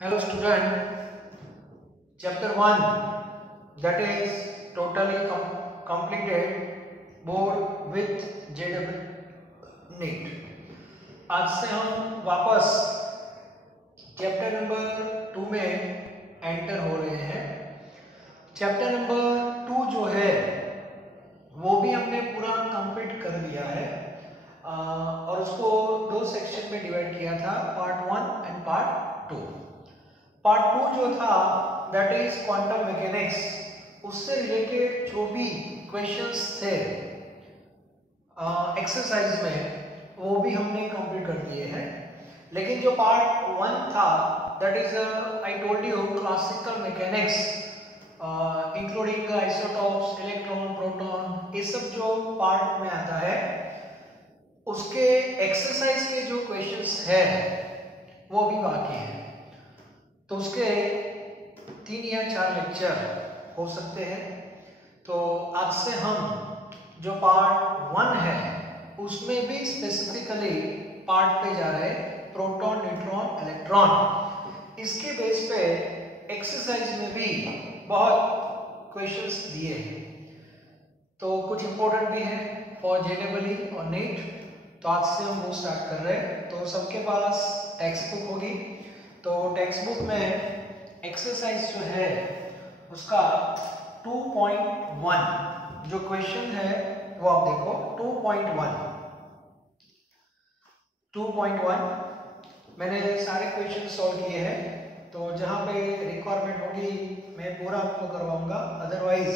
Hello student, chapter 1 that is totally completed board with JEE NEET। आज से हम वापस चैप्टर नंबर 2 में एंटर हो रहे हैं। चैप्टर नंबर 2 जो है वो भी हमने पूरा कंप्लीट कर लिया है और उसको दो सेक्शन में डिवाइड किया था, पार्ट 1 एंड पार्ट 2। पार्ट 2 जो था दैट इज क्वांटम मैकेनिक्स, उससे रिलेटेड जो भी क्वेश्चंस थे एक्सरसाइज में वो भी हमने कंप्लीट कर दिए हैं। लेकिन जो पार्ट 1 था that is I told you classical mechanics including isotopes, electron, proton, ये सब जो पार्ट में आता है उसके एक्सरसाइज के जो क्वेश्चंस है वो भी बाकी है। तो उसके 3 या 4 लेक्चर हो सकते हैं। तो आज से हम जो पार्ट 1 है उसमें भी स्पेसिफिकली पार्ट पे जा रहे हैं, प्रोटॉन, न्यूट्रॉन, इलेक्ट्रॉन। इसके बेस पे एक्सरसाइज में भी बहुत क्वेश्चंस दिए हैं, तो कुछ इंपॉर्टेंट भी है फॉर JEE और नीट। तो आज से हम वो स्टार्ट कर रहे हैं। तो सबके पास टेक्स्ट बुक होगी, तो टेक्स्ट बुक में एक्सरसाइज जो है उसका 2.1 जो क्वेश्चन है वो आप देखो। 2.1 मैंने सारे क्वेश्चन सॉल्व किए हैं, तो जहाँ पे रिक्वायरमेंट होगी मैं पूरा आपको करवाऊंगा, अदरवाइज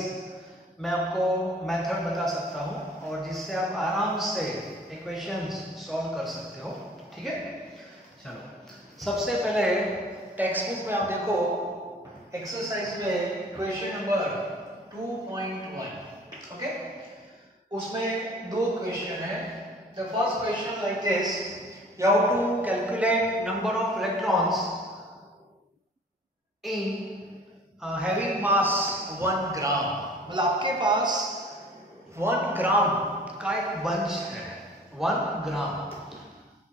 मैं आपको मेथड बता सकता हूँ और जिससे आप आराम से इक्वेशंस सॉल्व कर सकते हो। ठीक है, चलो सबसे पहले टेक्स्ट बुक में आप देखो एक्सरसाइज में क्वेश्चन नंबर 2.1। ओके, उसमें दो क्वेश्चन है। The first question like this, you have to calculate number of electrons in having mass 1 gram. मतलब आपके पास 1 ग्राम का एक बंच है, 1 ग्राम,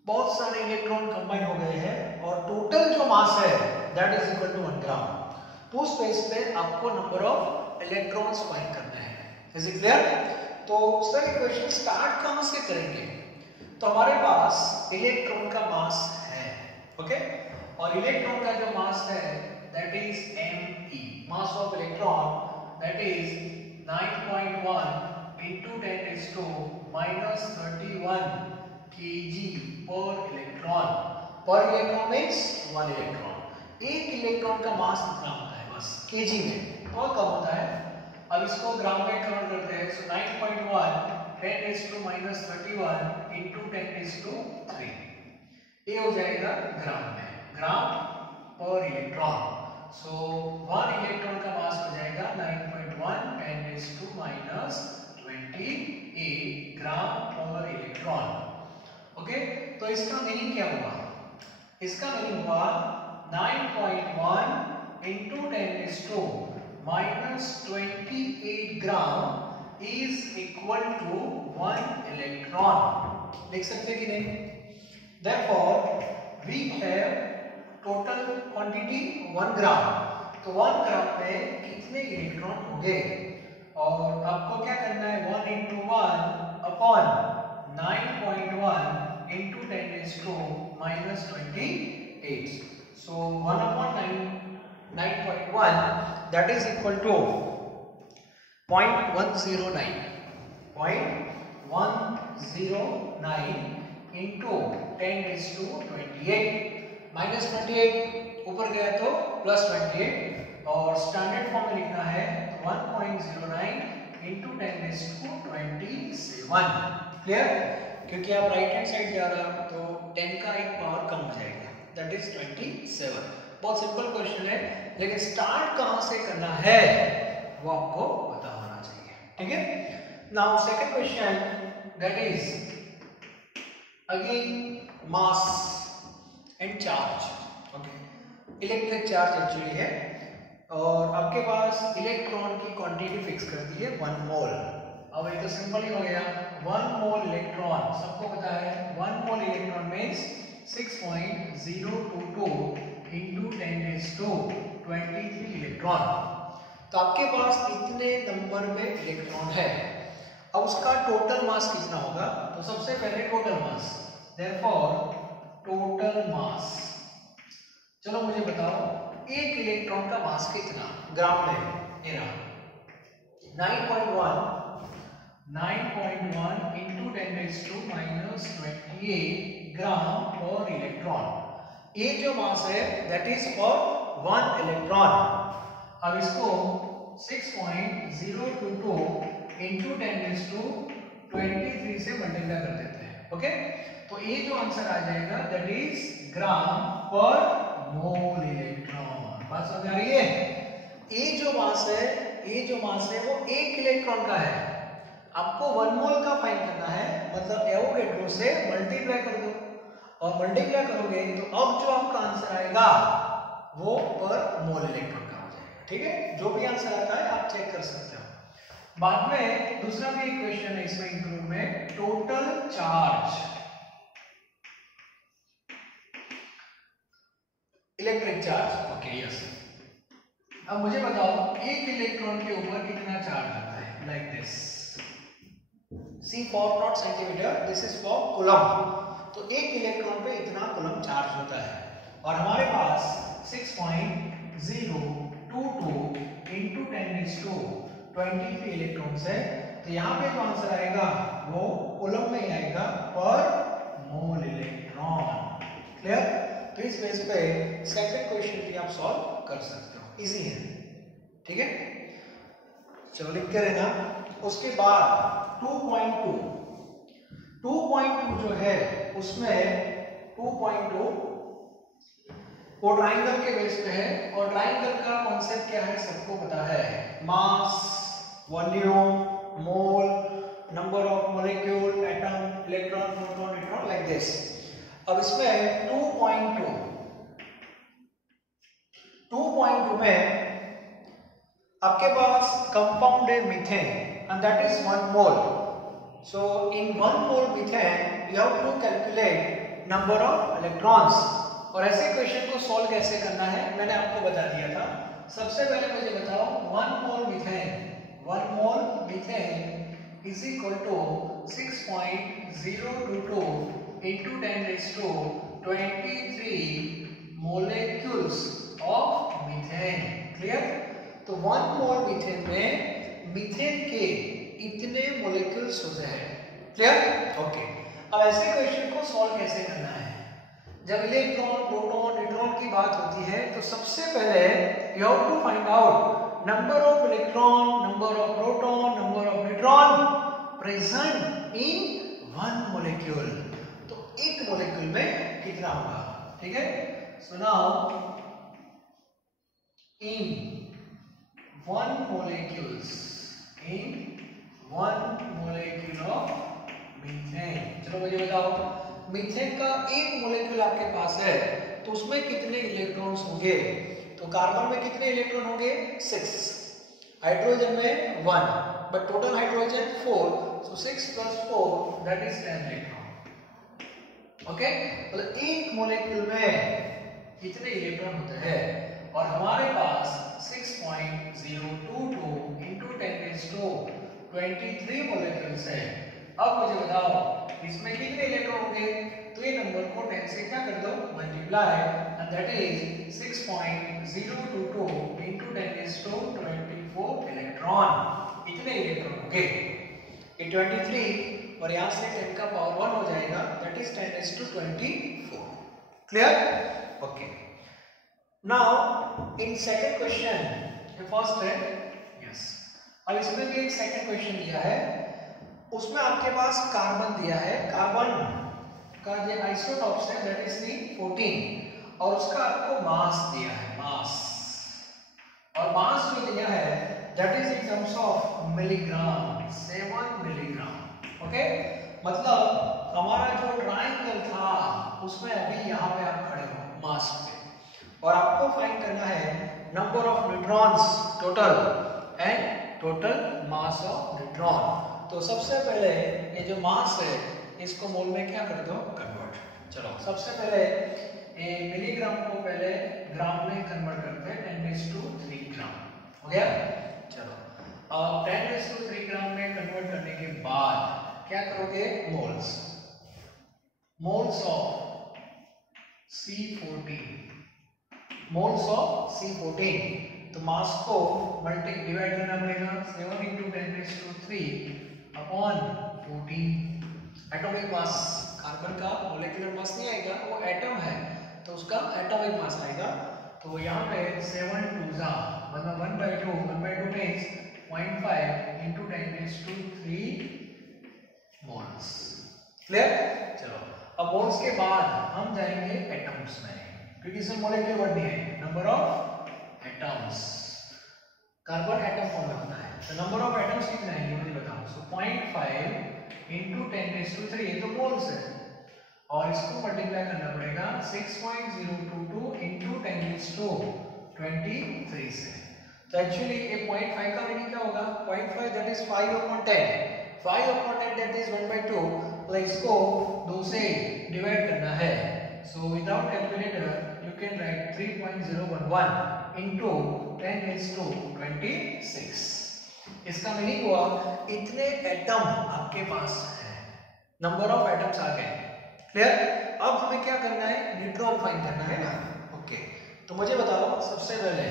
बहुत सारे इलेक्ट्रॉन कंबाइन हो गए हैं और टोटल जो मास है दैट इज इक्वल टू 1 ग्राम। तो उस बेस पे आपको नंबर ऑफ इलेक्ट्रॉन्स फाइंड करना है। Is it clear? तो सर इक्वेशन स्टार्ट कहां से करेंगे? तो हमारे पास इलेक्ट्रॉन का मास है, ओके, और इलेक्ट्रॉन का जो मास है that is me, mass of electron that is 9.1 into 10⁻31 kg पर इलेक्ट्रॉन। पर इलेक्ट्रॉन मीन्स 1 इलेक्ट्रॉन। एक इलेक्ट्रॉन का मास कितना होता है बस केजी में, बहुत कम होता है। अब इसको ग्राम में कन्वर्ट करते हैं, सो 9.1 10⁻31 into 10⁻3 ये हो जाएगा ग्राम में, ग्राम पर इलेक्ट्रॉन। सो 1 इलेक्ट्रॉन का मास हो जाएगा 9.1 10⁻28 ग्राम पर इलेक्ट्रॉन। ओके, तो इसका मीनिंग क्या हुआ? इसका मीनिंग हुआ 9.1 into 10⁻28 gram is equal to 1 electron. लिख सकते कि नहीं? Therefore we have total quantity 1 ग्राम। तो 1 ग्राम में कितने इलेक्ट्रॉन होंगे? और आपको क्या करना है, 1 into 1 upon 9.1 into 10⁻28. So 1 upon 9.1 that is equal to 0.109. 0.109 into 10⁻28 minus 28 ऊपर गया तो प्लस 28 और स्टैंडर्ड फॉर्म में लिखना है 1.09 into 10⁻27। क्लियर? क्योंकि आप राइट हैंड साइड जा रहा हो तो 10 का एक पावर कम हो जाएगा, दैट इज 27। बहुत सिंपल क्वेश्चन है, लेकिन स्टार्ट कहां से करना है वो आपको पता होना चाहिए। ठीक है, now second question that is again mass and charge. Okay, electric charge actually है और आपके पास इलेक्ट्रॉन की क्वांटिटी फिक्स कर दी है 1 मोल। अब ये तो सिंपल ही हो गया, 1 मोल इलेक्ट्रॉन सबको पता है, 1 मोल इलेक्ट्रॉन मींस 6.022 into 10⁻23 इलेक्ट्रॉन। तो आपके पास इतने नंबर में इलेक्ट्रॉन है। अब उसका टोटल मास कितना होगा? तो सबसे पहले total mass, therefore total mass. चलो मुझे बताओ एक इलेक्ट्रॉन का मास कितना ग्राम में? ये रहा 9.1 into 10⁻⁻28 ग्राम पर इलेक्ट्रॉन। ये जो मास है दैट इज फॉर 1 इलेक्ट्रॉन। अब इसको 6.022 into 10⁻23 से मल्टीप्लाई कर देते हैं। ओके, तो ये जो आंसर आ जाएगा दैट इज ग्राम पर मोल इलेक्ट्रॉन। बात समझ आ रही है? ये जो मास है वो 1 इलेक्ट्रॉन का है। आपको 1 मोल का फाइंड करना है, मतलब एवोगैड्रो से मल्टीप्लाई कर दो और मल्टीप्लाई करोगे तो अब जो आपका आंसर आएगा वो पर मोल इलेक्ट्रॉन का हो जाएगा। ठीक है, जो भी आंसर आता है आप चेक कर सकते हो। बाद में दूसरा भी इक्वेशन है इसमें इंक्लूड में, total charge electric charge. Okay yes. अब मुझे बताओ एक इलेक्ट्रॉन के ऊपर कितना चार्ज होता है? Like this, C for not centimetre, this is for coulomb. तो एक इलेक्ट्रॉन पे इतना कूलम चार्ज होता है और हमारे पास 6.022 into 10⁻23 इलेक्ट्रॉन्स है। तो यहाँ पे जो आंसर आएगा वो कूलम में ही आएगा पर मोल इलेक्ट्रॉन। क्लियर? तो इस बेस पे सेकंड क्वेश्चन भी आप सॉल्व कर सकते हो, इजी है। ठीक है, चलो लिखते रहना। उसके बाद 2.2 जो है उसमें 2.2 वो ट्राइंगल के बेस पे है और ट्राइंगल का कॉन्सेप्ट क्या है सबको पता है, mass, volume, mole, number of molecule, atom, electron, proton, neutron, like this. अब इसमें 2.2 में आपके पास कंपाउंड है methane and that is 1 mole. So in 1 mole methane you have to calculate number of electrons. और ऐसे क्वेश्चन को सॉल्व कैसे करना है मैंने आपको बता दिया था। सबसे पहले मुझे बताओ 1 mole methane is equal to 6.022 into 10⁻23 molecules of methane. Clear? तो 1 मोल मीथेन में मीथेन के इतने मोलेक्यूल्स होते हैं। क्लियर? ओके, अब ऐसे क्वेश्चन को सॉल्व कैसे करना है? जब इलेक्ट्रॉन, प्रोटॉन, न्यूट्रॉन की बात होती है तो सबसे पहले you have to find out number of electron, number of proton, number of neutron present in 1 molecule. तो एक मोलेक्यूल में कितना होगा? ठीक है, so now in 1 molecule of methane. चलो मुझे बताओ मीथेन का एक मोलेक्यूल आपके पास है तो उसमें कितने इलेक्ट्रॉन्स होंगे? तो कार्बन में कितने इलेक्ट्रॉन होंगे? 6, हाइड्रोजन में 1, but total hydrogen 4, so 6 + 4 that is 10 electron. Okay, मतलब एक मोलेक्यूल में कितने इलेक्ट्रॉन होते हैं? और हमारे पास 6.022 into 10⁻23 मोलेक्यूल्स है। अब मुझे बताओ इसमें कितने इलेक्ट्रॉन होंगे? तो ये नंबर को 10 से क्या कर दो? Multiply, and that is 6.022 into 10⁻24 electron. इतने इलेक्ट्रॉन होंगे। ये 23 और यहाँ से 10 का पावर 1 हो जाएगा, that is 10⁻24। Clear? Okay, now in second question, first है यस। अब इसमें भी एक सेकंड क्वेश्चन दिया है, उसमें आपके पास कार्बन दिया है, कार्बन का जो आइसोटॉप्स है दैट इज 14 और उसका आपको मास दिया है, मास। और मास जो दिया है that is in terms of milligram, 7 milligram. Okay, मतलब हमारा जो ट्रायंगल था उसमें अभी यहाँ पे आप खड़े हो मास पे, और आपको फाइंड करना है number of neutrons total and total mass of neutron. तो सबसे पहले ये जो मास है इसको मोल में क्या कर दो? कन्वर्ट। चलो सबसे पहले मिलीग्राम को पहले ग्राम में कन्वर्ट करते हैं 10⁻³ ग्राम। हो गया? चलो अब 10⁻³ ग्राम में कन्वर्ट करने के बाद क्या करोगे? Moles of C14, moles of C14। तो मास को डिवाइड करना पड़ेगा 7 × 10⁻³ अपॉन 14। एटॉमिक मास, कार्बन का मोलेकुलर मास नहीं आएगा, वो एटम है तो उसका एटॉमिक मास आएगा। तो यहाँ पे 7 2 जा मतलब 1/2 मीन्स 0.5 × 10⁻³ मोल्स। क्लियर? चलो अब मोल्स के बाद हम जाएंगे एटम्स में, क्योंकि इसमें मोलेक्युलर वर्ड नहीं है। Number of atoms, carbon atom form में होता है, तो नंबर ऑफ एटम्स कितने आएंगे मुझे बताओ। सो 0.5 × 10⁻³ ये तो मोल्स है, और इसको मल्टीप्लाई करना पड़ेगा 6.022 × 10⁻23 से। तो एक्चुअली ये 0.5 का मीनिंग क्या होगा? 0.5 दैट इज 5/10, 5/10 दैट इज 1/2। तो इसको 2 से डिवाइड करना है। So without calculator you can write 3.011 × 10⁻26। इसका मीनिंग हुआ इतने एटम आपके पास है, नंबर ऑफ एटम्स आ गए। क्लियर? अब हमें क्या करना है? न्यूट्रॉन फाइंड करना है ना। ओके, तो मुझे बताओ सबसे पहले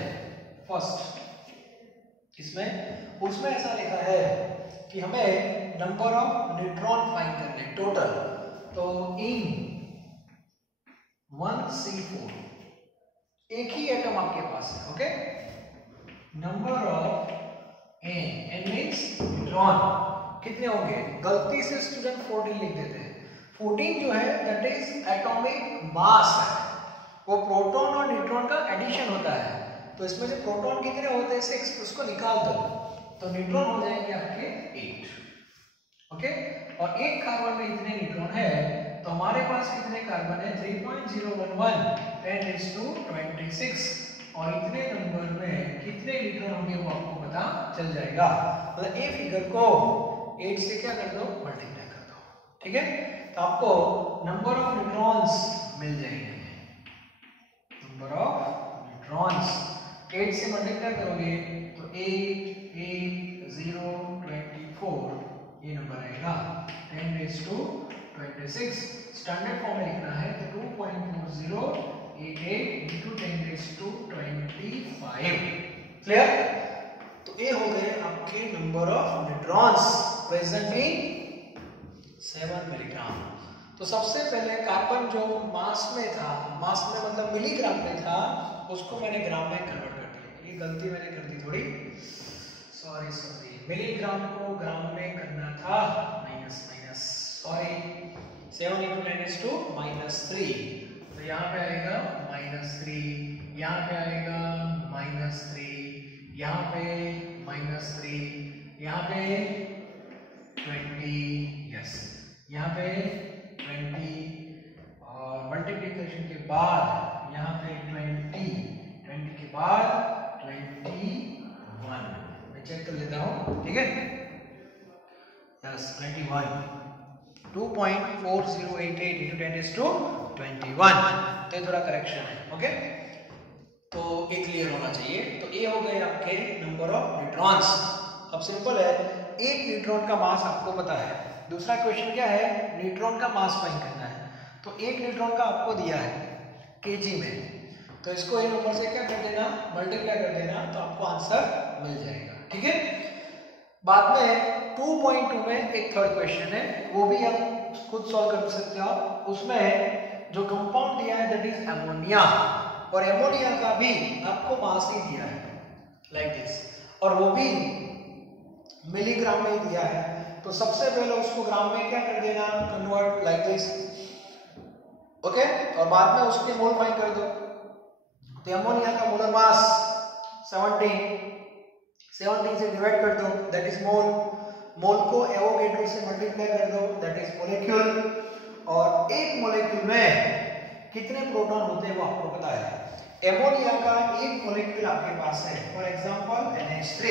फर्स्ट इसमें उसमें ऐसा लिखा है कि हमें नंबर ऑफ न्यूट्रॉन फाइंड करने टोटल। तो इन 1C4 एक ही एटम आपके पास है। Okay, number of n means neutron कितने होंगे? गलती से स्टूडेंट 14 लिख देते हैं। 14 जो है दैट इज एटॉमिक मास है, वो प्रोटॉन और न्यूट्रॉन का एडिशन होता है। तो इसमें से प्रोटॉन कितने होते हैं? 6, उसको निकाल दो तो न्यूट्रॉन हो जाएंगे आपके 8। ओके, और एक कार्बन में इतने न्यूट्रॉन है, तो हमारे पास कितने कार्बन है? 3.011 10⁻26, और इतने नंबर में कितने न्यूट्रॉन होंगे वो आपको पता चल जाएगा। मतलब ए फिगर को 8 से क्या कर दो? मल्टीप्लाई कर दो। ठीक है, तो आपको नंबर ऑफ न्यूट्रॉन्स मिल जाएंगे। नंबर ऑफ न्यूट्रॉन्स 8 से मल्टीप्लाई करोगे तो 8 8 0 24 ये नंबर आएगा 10⁻26। स्टैंडर्ड फॉर्म में लिखना है तो 2.4088 × 10⁻25। क्लियर? तो ये हो गए आपके number of neutrons present in 7 milligram. तो सबसे पहले कार्बन जो मास में था, मास में मतलब मिलीग्राम में था, उसको मैंने ग्राम में कन्वर्ट कर दिया। ये गलती मैंने कर दी थोड़ी, सॉरी। मिलीग्राम को ग्राम में करना था, माइनस सॉरी 7 × 10⁻³ तो यहाँ पे आएगा -3, यहाँ पे आएगा -3, यहाँ पे -3, यहाँ पे 20, यस यहाँ पे 20, और मल्टीप्लिकेशन के बाद यहाँ पे 20 के बाद 21। मैं चेक कर लेता हूँ, ठीक है? यस 21, 2.4088 × 10⁻21। तो ये थोड़ा करेक्शन है। ओके, तो ये क्लियर होना चाहिए। तो ये हो गए आपके नंबर ऑफ न्यूट्रॉन्स। अब सिंपल है, एक न्यूट्रॉन का मास आपको पता है। दूसरा क्वेश्चन क्या है? न्यूट्रॉन का मास फाइंड करना है। तो एक न्यूट्रॉन का आपको दिया है केजी में, तो इसको इन नंबर से क्या कर देना? मल्टीप्लाई कर देना, तो आपको आंसर मिल जाएगा। ठीक है, बाद में 2.2 में एक थर्ड क्वेश्चन है, वो भी आप खुद सॉल्व कर सकते हो। उसमें जो कंपाउंड दिया है दैट इज अमोनिया, और अमोनिया का भी आपको मास ही दिया है लाइक दिस, और वो भी मिलीग्राम में ही दिया है। तो सबसे पहले उसको ग्राम में क्या कर देना? Convert like this. ओके, और बाद में उसके मोल फाइंड कर दो। तो अमोनिया का मोलर मास 17 से डिवाइड कर दो दैट इज मोल। मोल को एवोगैड्रो से मल्टीप्लाई कर दो दैट इज मोलेक्यूल। और एक मोलेक्यूल में कितने प्रोटॉन होते हैं वो आपको पता है। एमोनिया का एक मोलेक्यूल आपके पास है, फॉर एग्जांपल NH3।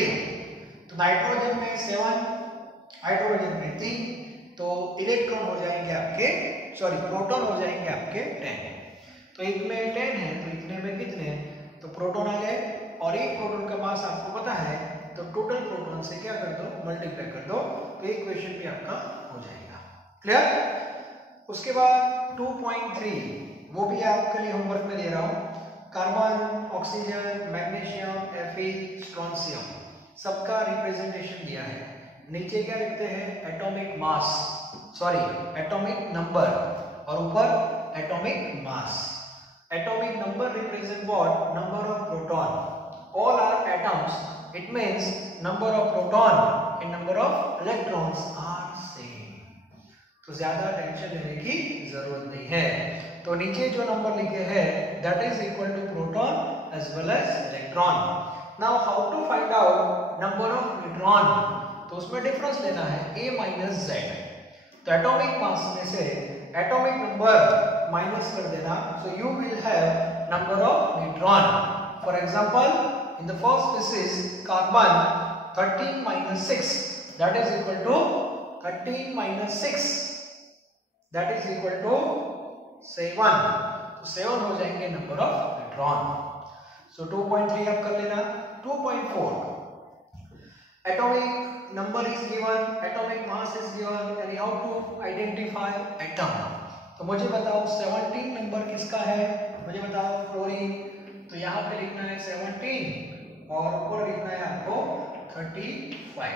तो नाइट्रोजन में 7, हाइड्रोजन में 3, तो इलेक्ट्रॉन हो जाएंगे आपके सॉरी प्रोटॉन हो जाएंगे आपके 10। तो एक में 10 है तो इतने में कितने, तो प्रोटॉन आ गए, और एक प्रोटॉन का मास आपको पता है, तो टोटल प्रोटॉन से क्या कर दो, मल्टीप्लाई कर दो, तो एक क्वेश्चन भी आपका हो जाएगा। क्लियर। उसके बाद 2.3 वो भी आपके लिए होमवर्क में दे रहा हूँ। Carbon, oxygen, magnesium, Fe, strontium सबका रिप्रेजेंटेशन दिया है। नीचे क्या लिखते हैं, atomic mass, sorry atomic number, और ऊपर atomic mass. Atomic number represent what? Number of proton. All are atoms. It means number of proton and number of electrons are same. तो ज्यादा टेंशन लेने की जरूरत नहीं है। तो नीचे जो नंबर लिखे हैं that is equal to proton as well as electron. Now how to find out number of neutron? तो उसमें डिफरेंस लेना है a minus z. तो एटॉमिक मास में से एटॉमिक नंबर माइनस कर देना, so you will have number of neutron. For example, in the first species carbon, 13 minus 6 that is equal to 13 minus 6 that is equal to 7. तो 7 हो जाएंगे number of neutron. So 2.3 आप कर लेना. 2.4 atomic number is given, atomic mass is given, and how to identify atom. तो मुझे बताओ 17 number किसका है, मुझे बताओ फ्लोरीन। तो यहाँ पे लिखना है 17 और ऊपर लिखना है आपको 35।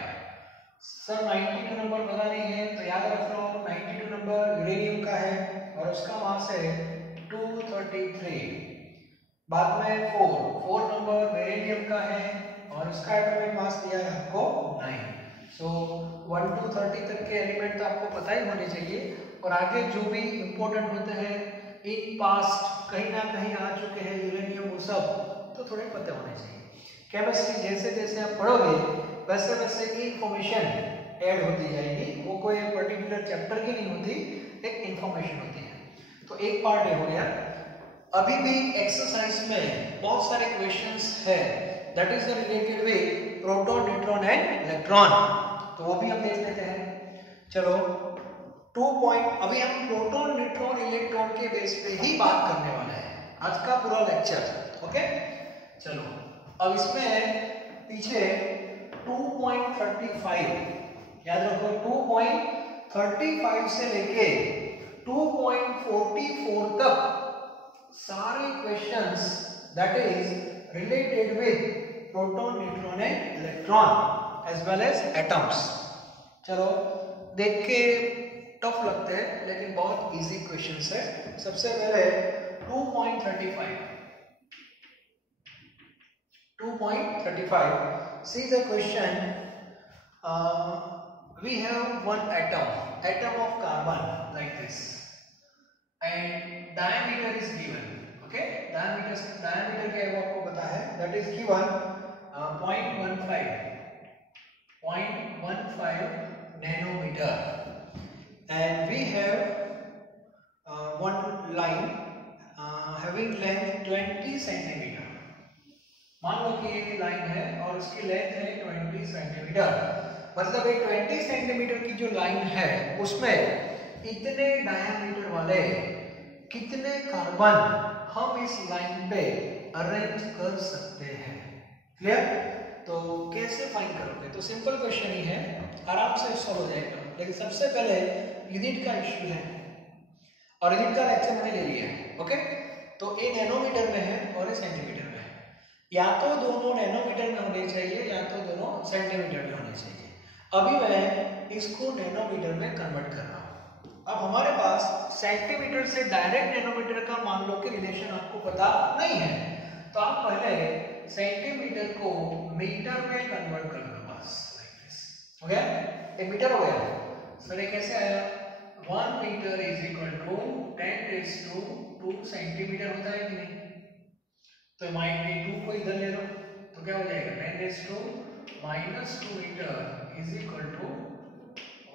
सर 92 नंबर पता नहीं है, तो याद रख लो 92 नंबर यूरेनियम का है और उसका मास है 233। बाद में 4 नंबर बेरिलियम का है और उसका एटॉमिक मास दिया है आपको 9। सो 1 to 30 तक के एलिमेंट तो आपको पता ही होने चाहिए, और आगे जो भी इंपॉर्टेंट होते हैं इन पास्ट कहीं ना कहीं आ चुके हैं यूरेनियम, वो सब तो थोड़े पता होने चाहिए। केमिस्ट्री जैसे जैसे आप पढ़ोगे वैसे वैसे इंफॉर्मेशन ऐड होती जाएगी, वो कोई पर्टिकुलर चैप्टर की नहीं होती, एक इंफॉर्मेशन होती है। तो एक पार्ट ये हो गया। अभी भी एक्सरसाइज में बहुत सारे क्वेश्चंस है that is related with proton, neutron and electron, तो वो भी हम देख लेते हैं। चलो 2 पॉइंट, अभी हम प्रोटॉन, न्यूट्रॉन, इलेक्ट्रॉन के बेस पे ही बात करने वाले हैं आज का पूरा लेक्चर। ओके चलो, अब इसमें पीछे 2.35 याद रखो, 2.35 से लेके 2.44 तक सारे questions that is related with proton, neutron and electron as well as atoms. चलो देख के टफ लगते हैं लेकिन बहुत इजी क्वेश्चंस है। सबसे पहले 2.35 see the question. We have one atom of carbon like this and diameter is given. Okay, diameter क्या है वो आपको पता है, that is given 0.15 nanometer, and we have one line having length 20 centimeter. मान लो कि एक लाइन है और उसकी लेंथ है 20 सेंटीमीटर, मतलब एक 20 सेंटीमीटर की जो लाइन है उसमें इतने डायमीटर वाले कितने कार्बन हम इस लाइन पे अरेंज कर सकते हैं। क्लियर। तो कैसे फाइंड करोगे, तो सिंपल क्वेश्चन ही है, आराम से सॉल्व हो जाएगा। लेकिन सबसे पहले यूनिट का इश्यू है और यूनिट का लेक्चर मैंने ले लिया है। ओके, तो ये नैनोमीटर में है और ये सेंटीमीटर में है, या तो दोनों नैनोमीटर में होने चाहिए या तो दोनों सेंटीमीटर में होने चाहिए। अभी मैं इसको नैनोमीटर में कन्वर्ट कर रहा हूँ। अब हमारे पास सेंटीमीटर से डायरेक्ट नैनोमीटर का मान लो कि रिलेशन आपको पता नहीं है, तो आप पहले सेंटीमीटर को मीटर में कन्वर्ट कर लो बस, लाइक दिस। हो गया, एक मीटर हो गया। सर ये कैसे आया, 1 metre is equal to 10⁻²² centimetre होता है कि नहीं, तो -2 को इधर ले लो तो क्या हो जाएगा, 10⁻² metre is equal to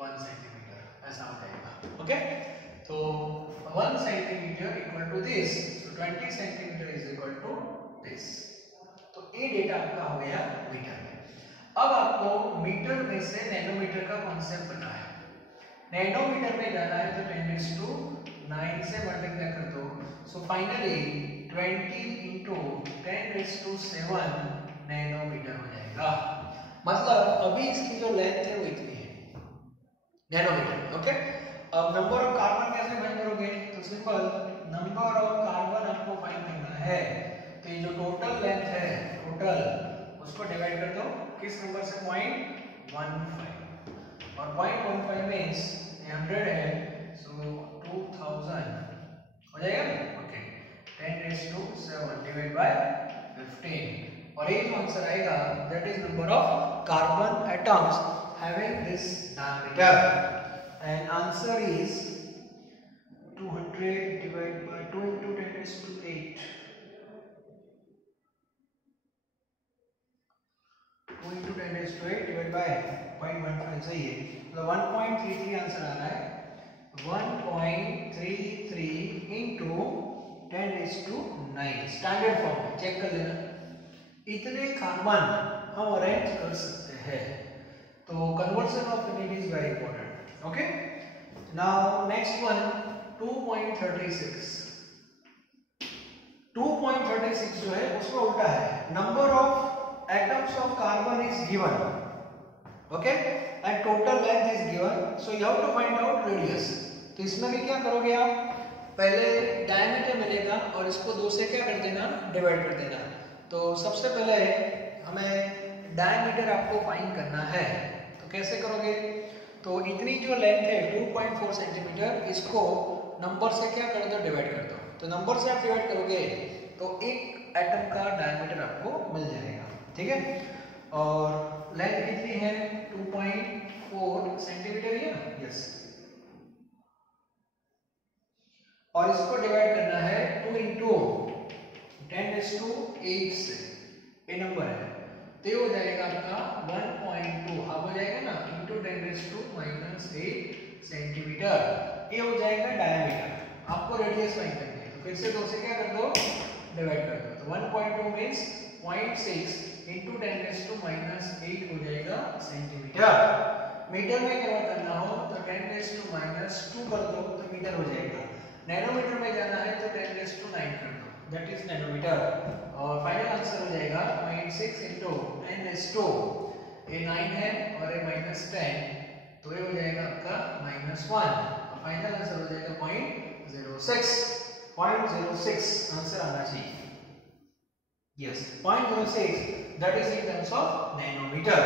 1 centimetre, ऐसा हो जाएगा। ओके, तो 1 centimetre equal to this, so 20 centimetre is equal to this. तो ये डेटा आपका हो गया मीटर में। अब आपको मीटर में से नैनोमीटर का कॉन्सेप्ट पता है, नैनोमीटर में जाना है तो 10⁻³ फाइनली 20 into 10�7 नैनोमीटर हो जाएगा। मतलब अभी इसकी जो लेंथ है वो इतनी है, नैनोमीटर। ओके, अब नंबर ऑफ कार्बन कैसे फाइंड करोगे? तो सिंपल, नंबर ऑफ कार्बन आपको फाइंड करना है, तो ये जो टोटल लेंथ है, टोटल, उसको डिवाइड कर दो किस नंबर से? 0.15, और 0.15 मींस 100 है, सो 2000 हो जाएगा ना। ओके, 10⁻⁷ डिवाइड बाय 15, और ये जो आंसर आएगा that is number of carbon atoms having this diameter, and answer is 200 divided by 2 into 10⁸. 2 into 10⁸ divided by 0.15 सही है, मतलब 1.33 आंसर आ रहा है। 1.33 into 10⁹ स्टैंडर्ड फॉर्म में चेक कर लेना, इतने कार्बन हम अरेंज कर सकते हैं। तो conversion of unit is very important. Okay, now next one 2.36। 2.36 जो है उसका उल्टा है, number of atoms of carbon is given, okay, and total length is given, so you have to find out radius. तो इसमें भी क्या करोगे आप? पहले डायमीटर मिलेगा और इसको 2 से क्या कर देना? डिवाइड कर देना। तो सबसे पहले हमें डायमीटर आपको फाइंड करना है, तो कैसे करोगे? तो इतनी जो लेंथ है 2.4 सेंटीमीटर, इसको नंबर से क्या कर दो? डिवाइड कर दो। तो नंबर से आप डिवाइड करोगे तो एक एटम का डायमीटर आपको मिल जाएगा, ठीक है। और लेंथ कितनी है? 2.4 सेंटीमीटर है ना? यस, और इसको डिवाइड करना है 2 into 10⁸ से, ये नंबर है, तो ये हो जाएगा आपका 1.2, हाफ हो जाएगा ना, इंटू 10⁻⁻8 सेंटीमीटर, ये हो जाएगा डायमीटर। आपको रेडियस फाइंड करनी है, तो फिर से 2 से क्या कर दो? डिवाइड कर दो। तो 1.2 मींस 0.6 इंटू 10⁻⁸ हो जाएगा सेंटीमीटर। मीटर में कन्वर्ट करना हो तो 10⁻² कर दो तो मीटर हो जाएगा। नैनोमीटर में जाना है तो 10⁹ कर दो, दैट इज नैनोमीटर। और फाइनल आंसर हो जाएगा 0.6 इंटू 10⁻², ये 9 है और ये -10, तो ये हो जाएगा आपका -1, और फाइनल आंसर हो जाएगा 0.06। 0.06 आंसर आना चाहिए, yes, 0.06, that is in terms of nanometre.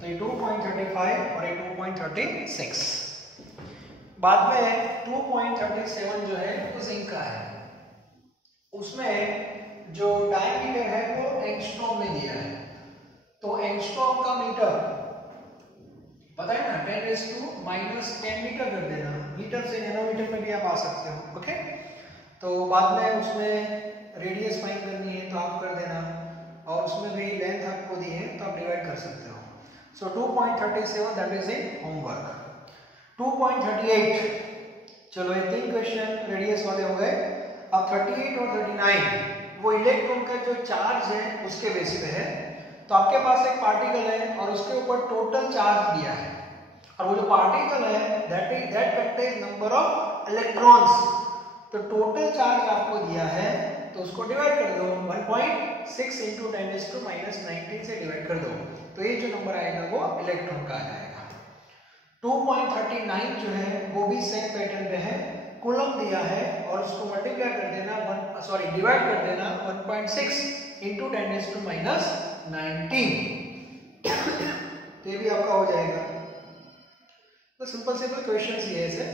तो ये 2.35 और ये 2.36। बाद में 2.37 जो है वो जिंक का है, उसमें जो डायमीटर है वो एंगस्ट्रॉम में दिया है। तो एंगस्ट्रॉम का मीटर पता है ना, 10⁻⁻10 मीटर कर देना, मीटर से नैनोमीटर में भी आप आ सकते हो। ओके, तो बाद में उसमें रेडियस फाइंड करनी है तो आप कर देना, और उसमें भी लेंथ आपको दी है तो आप डिवाइड कर सकते हो। सो 2.37 दैट इज इन होमवर्क। 2.38, चलो ये 3 क्वेश्चन रेडियस वाले हो गए। अब 38 और 39 वो इलेक्ट्रॉन का जो चार्ज है उसके बेस पे है। तो आपके पास एक पार्टिकल है और उसके ऊपर टोटल चार्ज दिया है, और वो जो पार्टिकल है that contains number of electrons. तो टोटल चार्ज आपको दिया है तो उसको डिवाइड कर दो, 1.6 इंटू 10⁻⁻19 से डिवाइड कर दो, तो ये जो नंबर आएगा वो इलेक्ट्रॉन का आ जाएगा। 2.39 जो है वो भी सेम पैटर्न पे है, कूलम दिया है और उसको मल्टीप्लाई कर देना, डिवाइड कर देना 1.6 इंटू 10⁻⁻19, तो ये भी आपका हो जाएगा। तो सिंपल क्वेश्चंस ये है।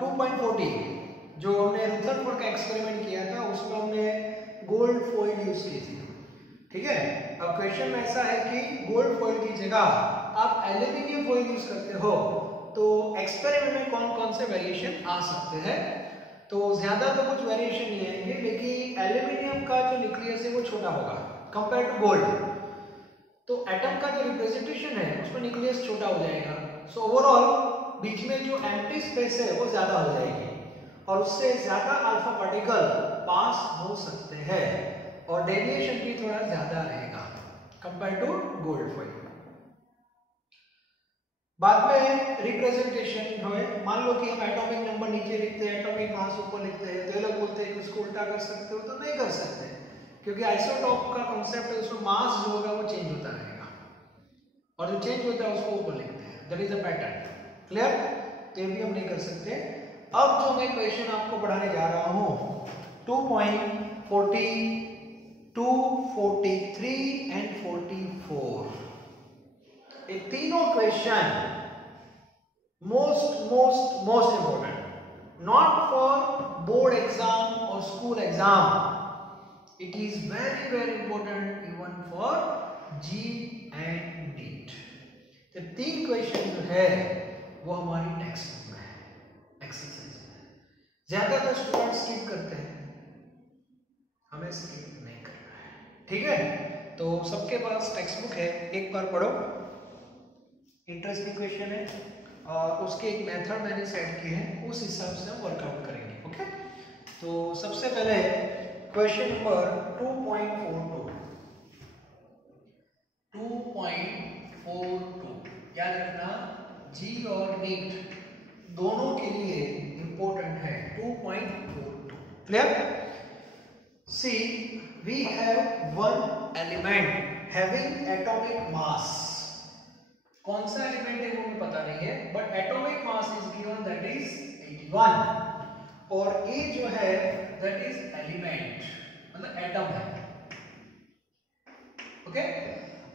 2.40 जो हमने रुदरफोर्ड का एक्सपेरिमेंट किया था उसमें हमने गोल्ड फॉइल यूज की थी, ठीक है। अब क्वेश्चन में ऐसा है कि गोल्ड फॉइल की जगह आप एल्यूमिनियम फॉइल यूज करते हो, तो एक्सपेरिमेंट में कौन कौन से वेरिएशन आ सकते हैं? तो ज्यादा तो कुछ वेरिएशन नहीं आएंगे, लेकिन एल्यूमिनियम का जो न्यूक्लियस है वो छोटा होगा कंपेयर टू गोल्ड। तो एटम का जो रिप्रेजेंटेशन है उसमें न्यूक्लियस छोटा हो जाएगा, सो ओवरऑल बीच में जो एम्प्टी स्पेस है वो ज्यादा हो जाएगी, और उससे ज्यादा अल्फा पार्टिकल पास हो सकते हैं, और डेविएशन भी थोड़ा ज्यादा रहेगा कंपेयर टू गोल्ड फॉइल। बाद में रिप्रेजेंटेशन जो है, मान लो कि हम एटॉमिक नंबर नीचे लिखते हैं, एटॉमिक मास ऊपर लिखते हैं, तो ये लोग बोलते हैं कि उसको उल्टा कर सकते हो, तो नहीं कर सकते, क्योंकि आइसोटॉप का कॉन्सेप्ट है, उसमें मास जो होगा वो चेंज होता रहेगा और जो चेंज होता है उसको ऊपर लिखते हैं, that is a pattern. Clear? तो ये भी हम नहीं कर सकते। अब जो मैं क्वेश्चन आपको पढ़ाने जा रहा हूं 2.40, 243 एंड 44, ये तीनों question most important, not for board exam और school exam, it is very important even for JEE and NEET. तो तीन क्वेश्चन जो है वो हमारी टेक्स्ट बुक में है, एक्सरसाइज में। ज्यादातर स्टूडेंट स्किप करते हैं, हमें स्किप नहीं करना है, ठीक है? तो सबके पास टेक्स्ट बुक है, एक बार पढ़ो, इंटरेस्टिंग क्वेश्चन है और उसके एक मेथड मैंने सेट किए हैं, उस हिसाब से हम वर्कआउट करेंगे। ओके, तो सबसे पहले क्वेश्चन नंबर 2.42, 2.42 याद रखना, जी और नीट दोनों के लिए इंपॉर्टेंट है। 2.42 clear? See we have one element having atomic mass, कौन सा एलिमेंट है वो हमें पता नहीं है, but atomic mass is given, that is 81, और ए जो है दैट इज एलिमेंट, मतलब एटम है। ओके,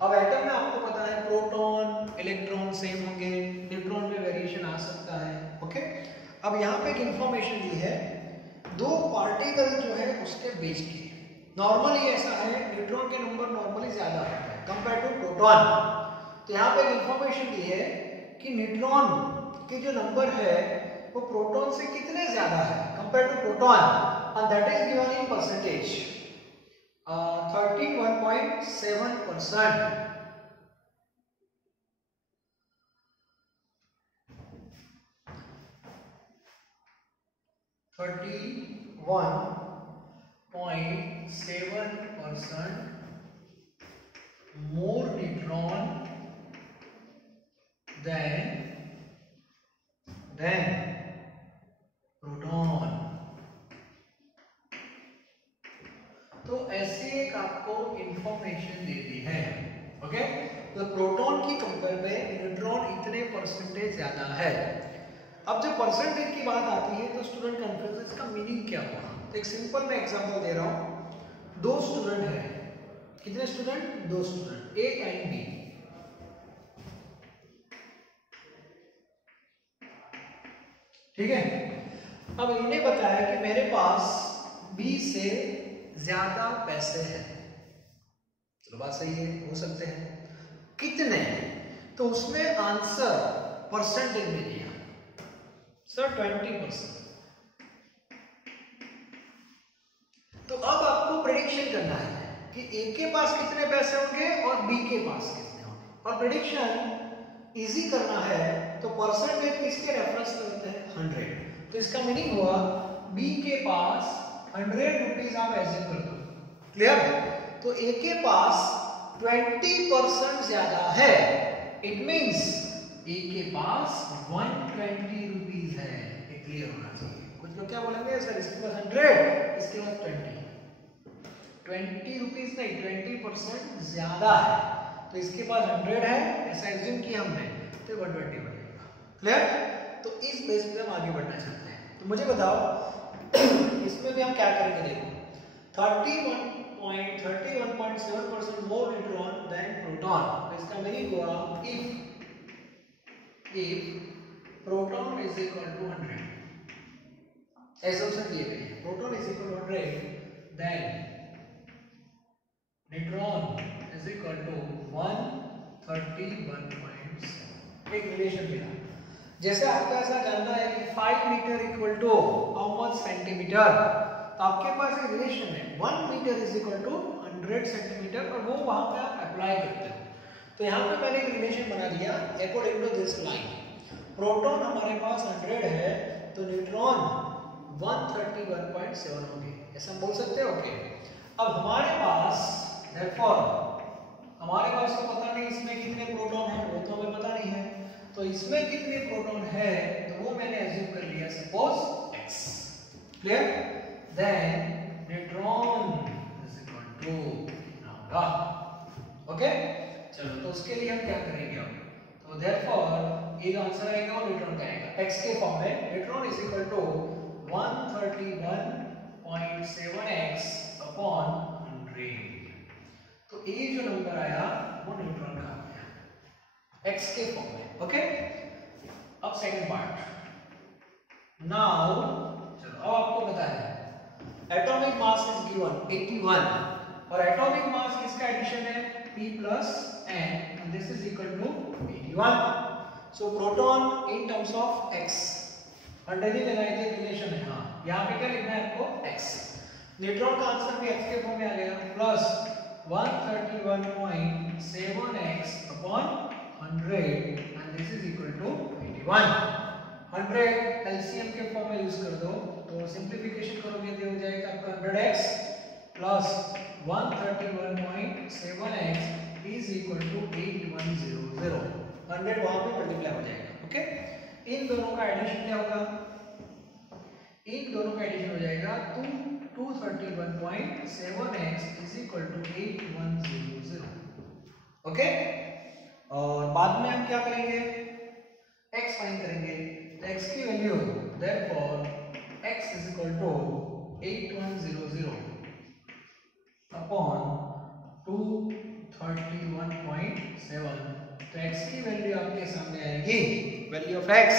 अब एटम में आपको पता है प्रोटॉन इलेक्ट्रॉन सेम होंगे, न्यूट्रॉन में वेरिएशन आ सकता है। ओके, अब यहाँ पे एक इंफॉर्मेशन दी है, दो पार्टिकल जो है उसके बीच की, नॉर्मली ऐसा है न्यूट्रॉन के नंबर नॉर्मली ज्यादा होता है कंपेयर टू प्रोटॉन। तो यहाँ पे एक इंफॉर्मेशन दी है कि न्यूट्रॉन के जो नंबर है वो प्रोटॉन से कितने ज्यादा है compare to proton, and that is given in percentage 31.7%। more neutron than proton। तो ऐसे एक आपको इंफॉर्मेशन देती है। ओके, तो प्रोटॉन की कंपेयर में न्यूट्रॉन इतने परसेंटेज ज्यादा है। अब जब परसेंटेज की बात आती है तो स्टूडेंट कंफ्यूज, इसका मीनिंग क्या हुआ? तो एक सिंपल मैं एग्जांपल दे रहा हूं, दो स्टूडेंट है, कितने स्टूडेंट? दो स्टूडेंट, ए एंड बी। ठीक है, अब इन्हें बताया कि मेरे पास बी से ज्यादा पैसे हैं, चलो बात सही है, हो सकते हैं, कितने? तो उसमें आंसर परसेंटेज में दिया, सर 20%। तो अब आपको प्रेडिक्शन करना है कि ए के पास कितने पैसे होंगे और बी के पास कितने होंगे, और प्रेडिक्शन इजी करना है तो परसेंटेज किसके रेफरेंस में होते हैं? 100। तो इसका मीनिंग हुआ बी के पास 100 रुपीज आप एज्यूम कर दो। क्लियर? तो ए के पास 20% ज्यादा है, इट मींस ए के पास 120 रुपीज है। ये क्लियर होना चाहिए। कुछ लोग क्या बोलेंगे, सर इसके पास 100, इसके पास 20 रुपीज नहीं, 20% ज्यादा है, तो इसके पास 100 है ऐसा एज्यूम किया हमने, तो 120 बनेगा। क्लियर? तो इस बेस पे हम आगे बढ़ना चाहते हैं। तो मुझे बताओ इसमें भी हम क्या करेंगे, देखो 31.7% मोर न्यूट्रॉन देन प्रोटॉन। तो इसका मीनिंग हुआ if proton is equal to 100, assumption दिए गए, proton is equal to 100 then neutron is equal to 131.7। एक रिलेशन मिला, जैसे आपको ऐसा जानना है कि 5 metre equal to how much centimetre, तो आपके पास एक रिलेशन है 1 metre is equal to 100 centimetre, और वो वहां पे आप अप्लाई करते हो। तो यहाँ पे मैंने एक रिलेशन बना दिया according to this line, proton हमारे पास 100 है तो न्यूट्रॉन 131.7 होंगे, ऐसा बोल सकते हो। ओके, अब हमारे पास therefore हमारे पास तो पता नहीं इसमें कितने प्रोटॉन हैं, वो तो हमें पता नहीं है। तो इसमें कितने प्रोटॉन है तो वो मैंने एज्यूम कर लिया suppose x। Clear? Then neutron is equal to lambda. Okay, चलो तो उसके लिए हम क्या करेंगे अब, तो देयरफॉर ये जो आंसर आएगा वो न्यूट्रॉन का आएगा x के फॉर्म में। Neutron is equal to 131.7x upon 100। तो ये जो नंबर आया वो न्यूट्रॉन का आ गया x के फॉर्म में। ओके, अब सेकंड पार्ट। नाउ चलो अब आपको पता है एटॉमिक मास इज गिवन 81 और एटॉमिक मास किसका एडिशन है p plus n and this is equal to 81. so proton in terms of x 100 ही लेना है, रिलेशन है। हाँ, यहाँ पे क्या लिखना है आपको x। न्यूट्रॉन का आंसर भी x के फॉर्म में आ गया plus 131.7x upon 100 and this is equal to 81। 100 LCM के फॉर्म में यूज कर दो तो सिंप्लीफिकेशन करोगे तो हो जाएगा आपका 100x plus 131.7x is equal to 8100। 100 वहां पे मल्टीप्लाई हो जाएगा। ओके, इन दोनों का एडिशन क्या होगा, इन दोनों का एडिशन हो जाएगा 231.7x is equal to 8100। Okay, और बाद में हम क्या करेंगे x फाइंड करेंगे तो x की value therefore x is equal to 8100 upon 231.7। तो x की वैल्यू आपके सामने आएगी, वैल्यू ऑफ x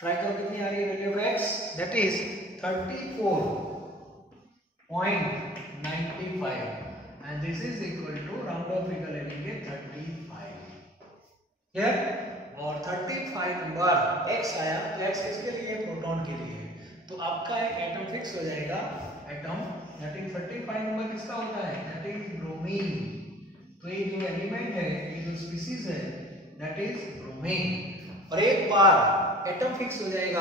ट्राई करो कितनी आ रही है value of x, that is 34.95 and this is equal to round off figure ले लेंगे 35। क्लियर? और 35 नंबर x आया तो x किसके लिए, प्रोटॉन के लिए। तो आपका एक एटम फिक्स हो जाएगा, एटम दैट इज 35 नंबर किसका होता है, दैट इज ब्रोमीन। तो ये जो एलिमेंट है, ये जो स्पीशीज है दैट इज ब्रोमीन। और एक बार एटम फिक्स हो जाएगा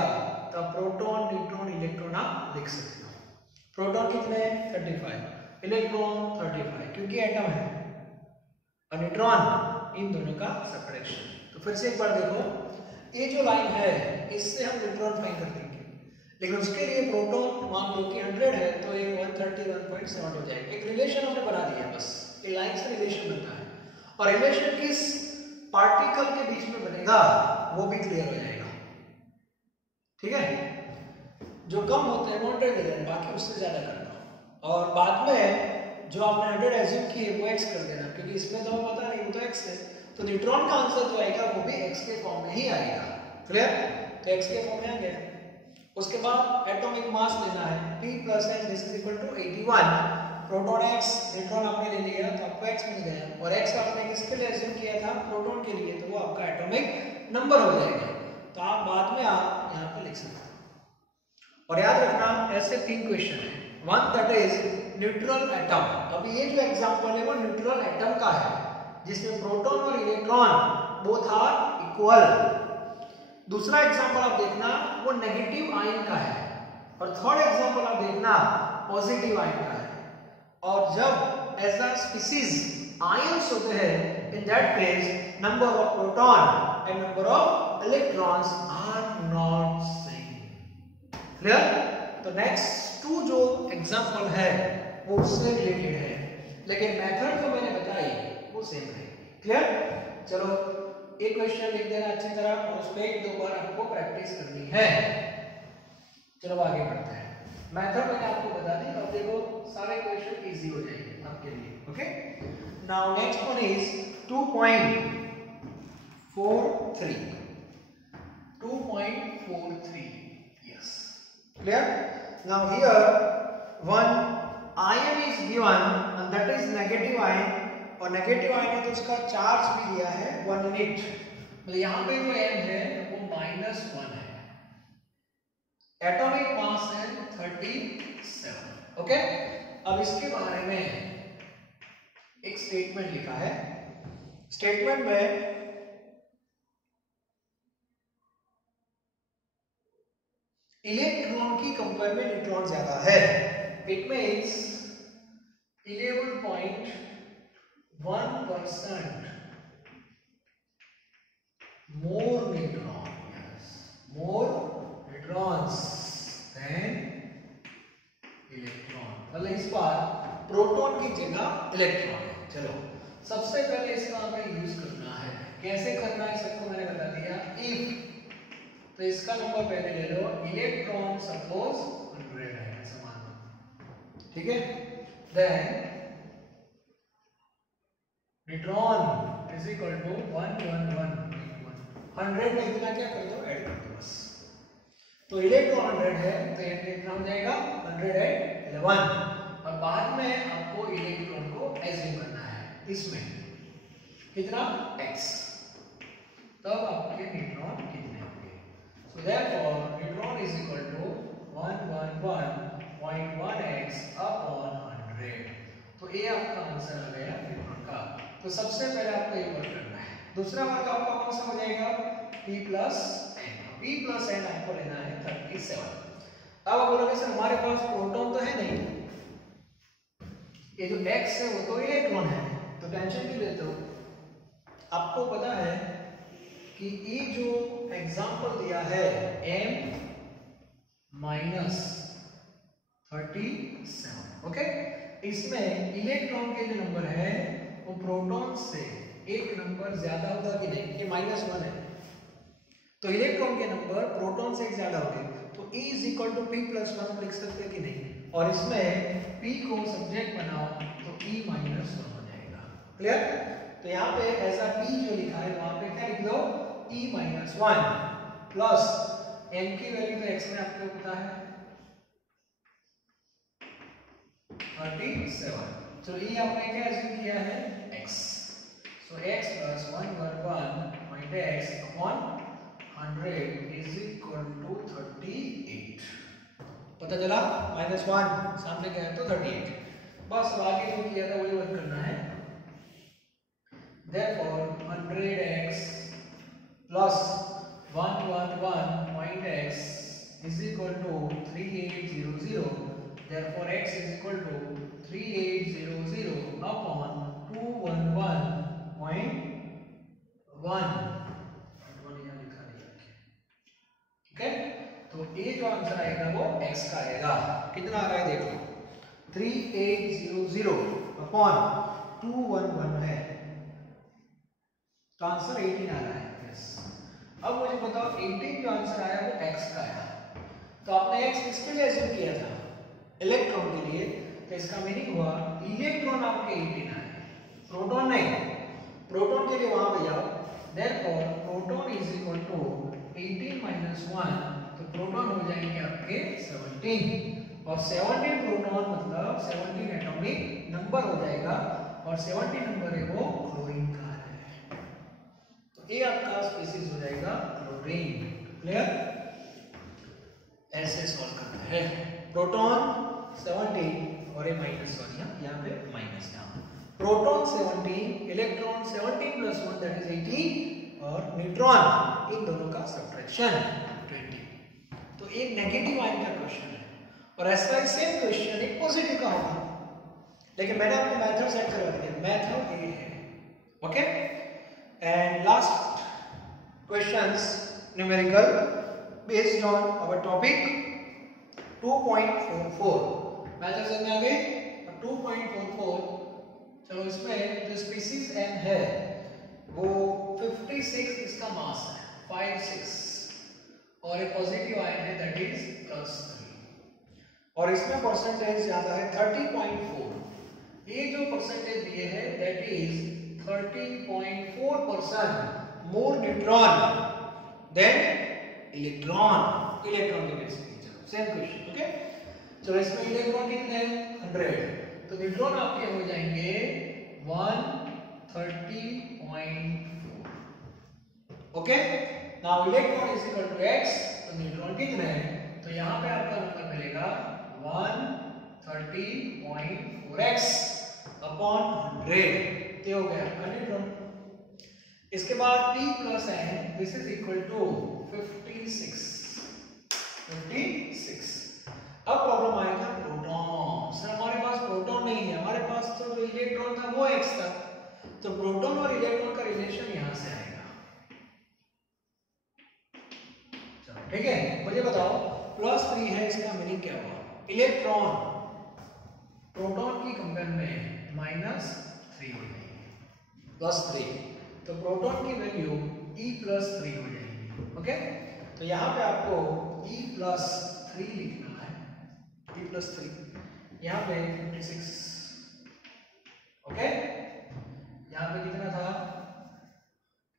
तब प्रोटॉन न्यूट्रॉन इलेक्ट्रॉन आप लिख सकते हो। प्रोटॉन कितने हैं 35, इलेक्ट्रॉन 35 क्योंकि एटम है, और न्यूट्रॉन इन दोनों का सब्ट्रैक्शन। तो फिर से एक बार देखो, ये जो लाइन है इससे हम न्यूट्रॉन फाइंड कर देंगे, लेकिन उसके लिए प्रोटॉन मान लो कि 100 है तो ये 131.7 हो जाएगा। एक रिलेशन हमने बना दिया, बस ये लाइन से रिलेशन बनता है, और रिलेशन किस पार्टिकल के बीच में बनेगा वो भी क्लियर हो जाएगा। ठीक है, जो कम होते हैं 100 ले लेना, बाकी उससे ज्यादा करना, और बाद में जो आपने 100 एज्यूम किए वो x कर देना, क्योंकि इसमें तो हमें पता नहीं वो तो x है। तो न्यूट्रॉन का आंसर जो आएगा वो भी x के फॉर्म में ही आएगा। क्लियर? तो x के फॉर्म में आ गया। उसके बाद एटॉमिक मास लेना है p plus n this is equal to 81। Proton x, neutron आपने ले लिया तो आपको x मिल गया, और x आपने किसके लिए एज्यूम किया था, प्रोटॉन के लिए, तो वो आपका एटॉमिक नंबर हो जाएगा। तो आप बाद में आप यहाँ पे लिख सकते हो। और याद रखना ऐसे 3 क्वेश्चन है, one that is neutral atom. अब ये जो एग्जांपल है वो न्यूट्रल एटम का है, जिसमें प्रोटॉन और इलेक्ट्रॉन बोथ आर इक्वल। दूसरा एग्जांपल आप देखना वो नेगेटिव आयन का है, और थर्ड एग्जांपल आप देखना पॉजिटिव आयन का है। और जब एज अ स्पीशीज आयंस होते हैं, in that case number of proton and number of electrons are not same. Clear? तो नेक्स्ट 2 जो एग्जांपल है वो उससे रिलेटेड है, लेकिन मेथड जो मैंने बताई वो सेम है। क्लियर? चलो एक क्वेश्चन लिख देना अच्छी तरह, और उस पे 1-2 बार आपको प्रैक्टिस करनी है। चलो आगे बढ़ते हैं। मेथड मैंने आपको बता दी, अब देखो सारे क्वेश्चन इजी हो जाएंगे आपके लिए। Okay, now next one is 2.43। 2.43, yes. Clear? Now here one ion is given and that is negative ion, और नेगेटिव आयन है तो उसका चार्ज भी दिया है 1 यूनिट। मतलब यहाँ पे जो n है वो -1 है। एटॉमिक मास है 37। ओके, अब इसके बारे में एक स्टेटमेंट लिखा है। स्टेटमेंट में इलेक्ट्रॉन की कंपेयर में न्यूट्रॉन ज्यादा है। It means 11.1% more neutron, yes, more neutrons than electron. मतलब इस बार प्रोटॉन की जगह इलेक्ट्रॉन है। चलो सबसे पहले इसका हमें यूज करना है। कैसे करना है सबको मैंने बता दिया। इफ, तो इसका नंबर पहले ले लो, इलेक्ट्रॉन सपोज 100 है, ऐसा मान लो, ठीक है। Then neutron is equal to 111.1, 100 में इतना क्या कर दो, ऐड कर दो बस। तो इलेक्ट्रॉन 100 है तो ये कितना हो जाएगा, 111, और बाद में आपको इलेक्ट्रॉन को एज्यूम करना है इसमें कितना, x, तब आपके न्यूट्रॉन कितने होंगे। So therefore neutron is equal to 111.1x upon 100। तो ये आपका आंसर आ गया न्यूट्रॉन का। तो सबसे पहले आपको ये वर्क करना है। दूसरा वर्क आपका कौन सा हो जाएगा, p प्लस n आपको लेना है 37। अब आप बोलोगे सर हमारे पास प्रोटॉन तो है नहीं, ये जो x है वो तो इलेक्ट्रॉन है, तो टेंशन क्यों लेते हो। आपको पता है कि ये जो एग्जांपल दिया है m माइनस 37, ओके, इसमें इलेक्ट्रॉन के जो नंबर है वो प्रोटॉन से एक नंबर ज्यादा होगा कि नहीं, ये -1 है, तो इलेक्ट्रॉन के नंबर प्रोटॉन से एक ज्यादा होंगे, तो E is equal to P plus 1 लिख सकते हैं कि नहीं। और इसमें P को सब्जेक्ट बनाओ तो E माइनस 1 हो जाएगा। क्लियर। तो यहाँ पे ऐसा P जो लिखा है वहां पे क्या लिख दो, E माइनस 1 प्लस n की वैल्यू तो x में आपको पता है 37, तो E आपने क्या एज्यूम किया है, x, so x plus 111.x upon 100 is equal to 38। पता चला, -1 सामने क्या है तो 38। बस आगे जो किया था वही वर्क करना है। therefore 100x plus 111.x is equal to 3800, therefore x is equal to 3800 upon 211.1, ठीक है। तो ये जो आंसर आएगा वो x का आएगा। कितना आ रहा है देखो, 3800 अपॉन 211 है, तो आंसर 18 आ रहा है। यस। अब मुझे बताओ 18 जो आंसर आया वो x का आया, तो आपने x किसके लिए एज्यूम किया था, इलेक्ट्रॉन के लिए, तो इसका मीनिंग हुआ इलेक्ट्रॉन आपके 18 आए, प्रोटॉन नहीं। प्रोटॉन के लिए वहां पे जाओ, therefore proton is equal to 18 minus 1, तो प्रोटॉन हो जाएंगे आपके 17, और 17 प्रोटॉन मतलब 17 एटॉमिक नंबर हो जाएगा, और 17 नंबर है वो क्लोरीन का है, तो ये आपका स्पीशीज हो जाएगा क्लोरीन। क्लियर। ऐसे सॉल्व करना है। प्रोटॉन 17 और ये -1 यहाँ पे माइनस यहाँ, proton 17, electron 17 plus 1 that is 18, और न्यूट्रॉन इन दोनों का सब्ट्रैक्शन 20। तो एक नेगेटिव आयन का क्वेश्चन है, और ऐसा सेम क्वेश्चन एक पॉजिटिव का होगा, लेकिन मैंने आपको मेथड सेट करवा दिया, मेथड ये है, okay. And last questions numerical based on our topic 2.44, method समझ में आ गए। 2.44, चलो इसमें जो स्पीशीज n है वो 56 इसका मास है, 56, और एक पॉजिटिव आयन है दैट इज +3, और इसमें परसेंटेज ज्यादा है 30.4। ये जो परसेंटेज दिए है that is 30.4% more neutron than electron. Electron के बेस पे चलो सेम क्वेश्चन, ओके। चलो इसमें इलेक्ट्रॉन कितने हैं, 100, तो न्यूट्रॉन आपके हो जाएंगे 130.4, okay. Now electron is equal to x, तो न्यूट्रॉन कितने हैं, तो यहाँ पे आपका नंबर मिलेगा 130.4x अपॉन 100, ये हो गया आपका न्यूट्रॉन। इसके बाद p plus n this is equal to 56। अब प्रॉब्लम आएगा प्रोटॉन। सर हमारे पास प्रोटॉन नहीं है, हमारे पास तो जो इलेक्ट्रॉन था वो x था, तो प्रोटॉन और इलेक्ट्रॉन का रिलेशन यहां से आएगा, ठीक है, मुझे बताओ +3 है, इसका मीनिंग क्या हुआ? इलेक्ट्रॉन प्रोटॉन की कंपेयर में -3 हो जाएगी, +3, तो प्रोटॉन की वैल्यू E+3 हो जाएगी। ओके, तो यहाँ पे आपको E+3 लिखना है, E+3 यहाँ पे 56। ओके, यहाँ पे कितना था?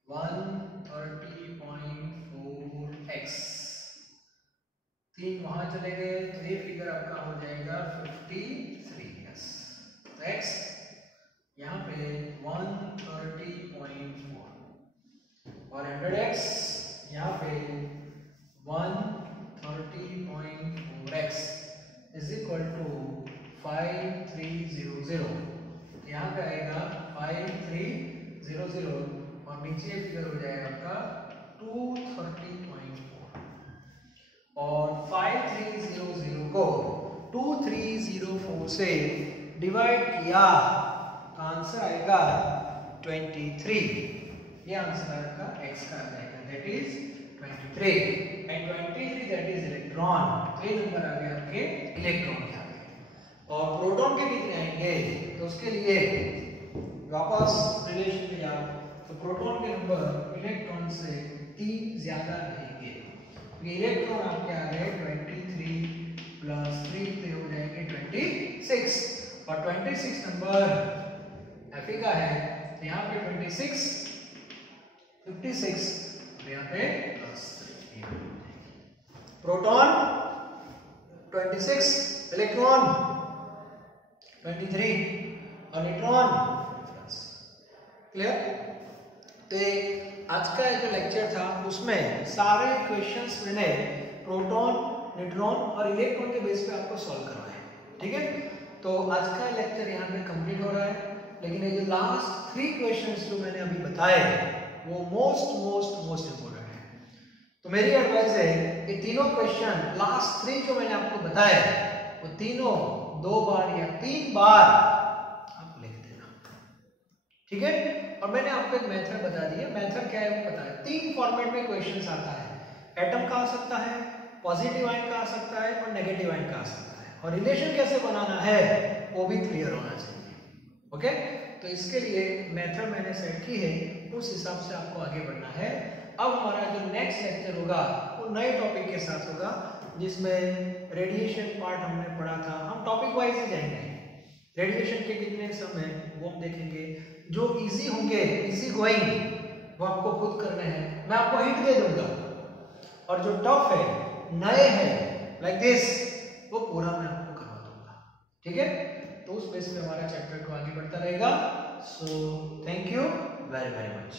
130.4x, 3 वहां चले गए तो ये फिगर आपका हो जाएगा 53। तो x यहाँ पे 130.4 और 100x यहाँ पे 130.4x इज इक्वल टू 5300। यहाँ पे आएगा 5300 और नीचे फिगर हो जाएगा आपका 230.4 और 5300 को 2304 से डिवाइड किया तो आंसर आएगा 23। ये आंसर आपका x का आ जाएगा, that is 23 and 23 that is electron. तो ये नंबर आ गया आपके इलेक्ट्रॉन के आ गए। और प्रोटॉन के कितने आएंगे तो उसके लिए वापस रिलेशन में जाओ तो प्रोटॉन के नंबर इलेक्ट्रॉन से 3 ज्यादा रहेंगे। इलेक्ट्रॉन आपके आ गए 23 + 3 पे हो जाएंगे 26 और 26 नंबर Fe का है तो यहाँ पे 26 56 और यहाँ पे +3। प्रोटॉन 26, इलेक्ट्रॉन 23 और न्यूट्रॉन प्लस। क्लियर? तो आज का जो लेक्चर था उसमें सारे क्वेश्चंस मैंने प्रोटॉन, न्यूट्रॉन और इलेक्ट्रॉन के बेस पे आपको सॉल्व करवाए। ठीक है, तो आज का लेक्चर यहाँ पे कंप्लीट हो रहा है, लेकिन ये जो लास्ट 3 क्वेश्चंस जो मैंने अभी बताए वो मोस्ट इंपोर्टेंट है। तो मेरी एडवाइस है ये तीनों क्वेश्चन लास्ट 3 जो मैंने आपको बताए वो तीनों 2 बार या 3 बार आप लिख देना। ठीक है, और मैंने आपको एक मेथड बता दी है। मेथड क्या है वो पता है, 3 फॉर्मेट में क्वेश्चंस आता है। एटम का आ सकता है, पॉजिटिव आयन का आ सकता है और नेगेटिव आयन का आ सकता है, और रिलेशन कैसे बनाना है वो भी क्लियर होना चाहिए। ओके, तो इसके लिए मेथड मैंने सेट की है, उस हिसाब से आपको आगे बढ़ना है। अब हमारा जो नेक्स्ट लेक्चर होगा वो नए टॉपिक के साथ होगा, जिसमें रेडिएशन पार्ट हमने पढ़ा था। हम टॉपिक वाइज ही जाएंगे, रेडिएशन के कितने सम है वो हम देखेंगे। जो इजी होंगे, इजी गोइंग, वो आपको खुद करने हैं, मैं आपको हिंट दे दूंगा, और जो टफ है, नए हैं लाइक दिस, वो पूरा मैं आपको करवा दूंगा। ठीक है, तो उस बेस पे हमारा चैप्टर को आगे बढ़ता रहेगा। So thank you very much.